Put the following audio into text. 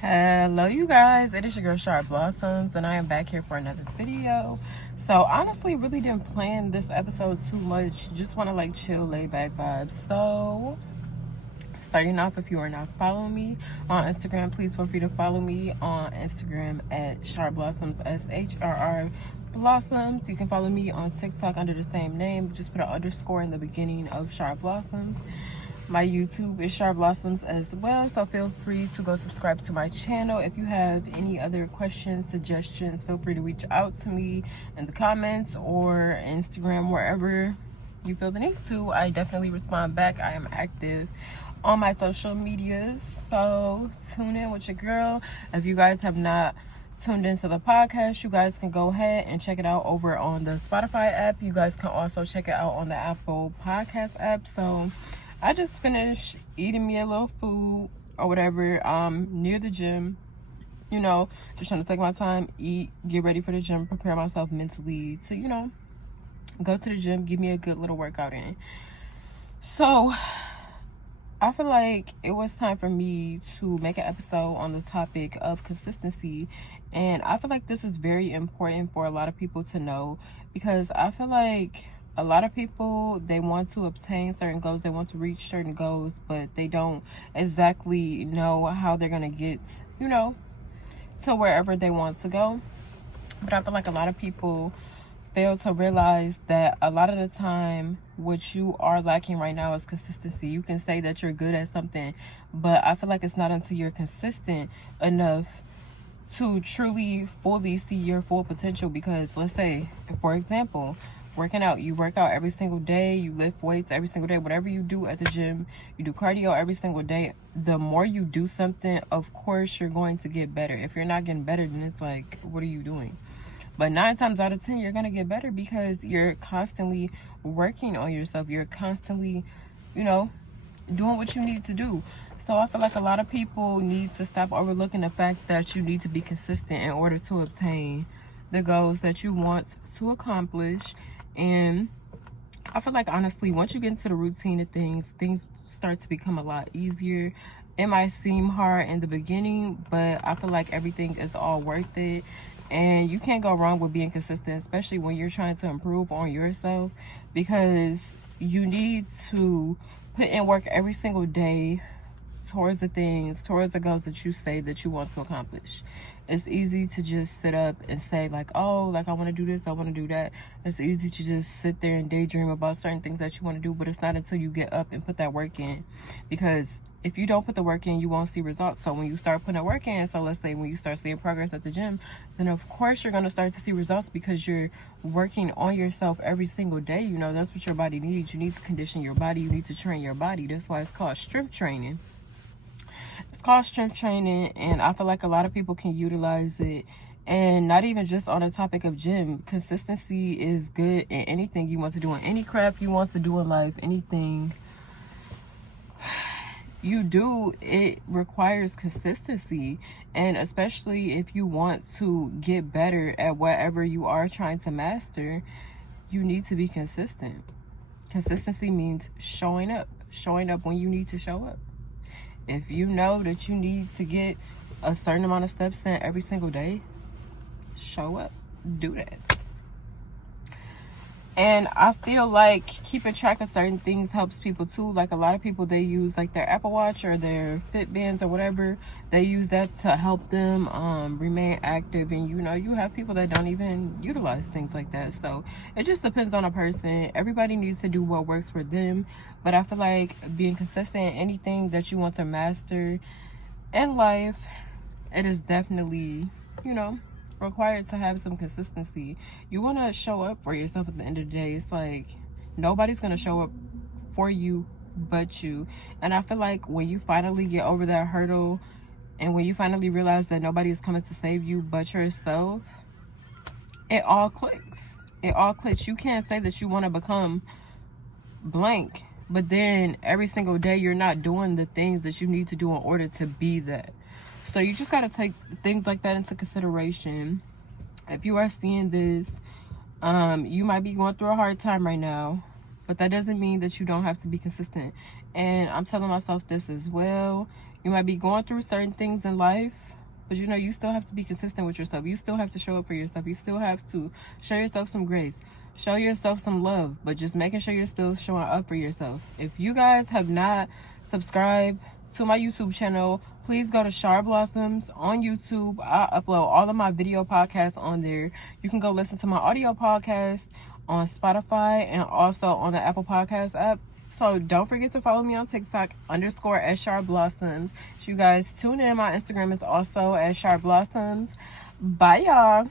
Hello you guys, it is your girl SharrBlossoms and I am back here for another video. So honestly really didn't plan this episode too much, just want to like chill, lay back vibes. So starting off, if you are not following me on Instagram, please feel free to follow me on Instagram at SharrBlossoms, SHRR Blossoms. You can follow me on TikTok under the same name, just put an underscore in the beginning of SharrBlossoms. My YouTube is SharrBlossoms as well, so feel free to go subscribe to my channel. If you have any other questions, suggestions, feel free to reach out to me in the comments or Instagram, wherever you feel the need to. I definitely respond back. I am active on my social medias, so tune in with your girl. If you guys have not tuned into the podcast, you guys can go ahead and check it out over on the Spotify app. You guys can also check it out on the Apple Podcast app. So I just finished eating me a little food or whatever near the gym, you know, just trying to take my time, eat, get ready for the gym, prepare myself mentally to, you know, go to the gym, give me a good little workout in. So I feel like it was time for me to make an episode on the topic of consistency. And I feel like this is very important for a lot of people to know, because I feel like a lot of people, they want to obtain certain goals, they want to reach certain goals, but they don't exactly know how they're going to get, you know, to wherever they want to go. But I feel like a lot of people fail to realize that a lot of the time what you are lacking right now is consistency. You can say that you're good at something, but I feel like it's not until you're consistent enough to truly fully see your full potential. Because let's say, for example, working out, you work out every single day, you lift weights every single day, whatever you do at the gym, you do cardio every single day. The more you do something, of course you're going to get better. If you're not getting better, then it's like, what are you doing? But 9 times out of 10, you're going to get better because you're constantly working on yourself. You're constantly, you know, doing what you need to do. So I feel like a lot of people need to stop overlooking the fact that you need to be consistent in order to obtain the goals that you want to accomplish. And I feel like, honestly, once you get into the routine of things start to become a lot easier. It might seem hard in the beginning, but I feel like everything is all worth it. And you can't go wrong with being consistent, especially when you're trying to improve on yourself, because you need to put in work every single day towards the goals that you say that you want to accomplish. It's easy to just sit up and say like, oh, like I want to do this, I want to do that. It's easy to just sit there and daydream about certain things that you want to do, but it's not until you get up and put that work in. Because if you don't put the work in, you won't see results. So when you start putting the work in, so let's say when you start seeing progress at the gym, then of course you're going to start to see results because you're working on yourself every single day. You know, that's what your body needs. You need to condition your body. You need to train your body. That's why it's called strength training. It's called strength training, and I feel like a lot of people can utilize it. And not even just on the topic of gym. Consistency is good in anything you want to do, in any craft you want to do in life, anything you do, it requires consistency. And especially if you want to get better at whatever you are trying to master, you need to be consistent. Consistency means showing up when you need to show up. If you know that you need to get a certain amount of steps in every single day, show up, do that. And I feel like keeping track of certain things helps people too. Like a lot of people, they use like their Apple Watch or their Fitbands or whatever. They use that to help them remain active. And you know, you have people that don't even utilize things like that. So it just depends on a person. Everybody needs to do what works for them. But I feel like being consistent in anything that you want to master in life, it is definitely, you know, required to have some consistency. You want to show up for yourself at the end of the day. It's like nobody's going to show up for you but you. And I feel like when you finally get over that hurdle and when you finally realize that nobody is coming to save you but yourself, it all clicks. It all clicks. You can't say that you want to become blank, but then every single day you're not doing the things that you need to do in order to be that. So you just got to take things like that into consideration. If you are seeing this, you might be going through a hard time right now, but that doesn't mean that you don't have to be consistent. And I'm telling myself this as well. You might be going through certain things in life, but you know, you still have to be consistent with yourself. You still have to show up for yourself. You still have to show yourself some grace. Show yourself some love, but just making sure you're still showing up for yourself. If you guys have not subscribed to my YouTube channel, please go to SharrBlossoms on YouTube. I upload all of my video podcasts on there. You can go listen to my audio podcast on Spotify and also on the Apple Podcast app. So don't forget to follow me on TikTok _@SharrBlossoms. You guys tune in. My Instagram is also @SharrBlossoms. Bye, y'all.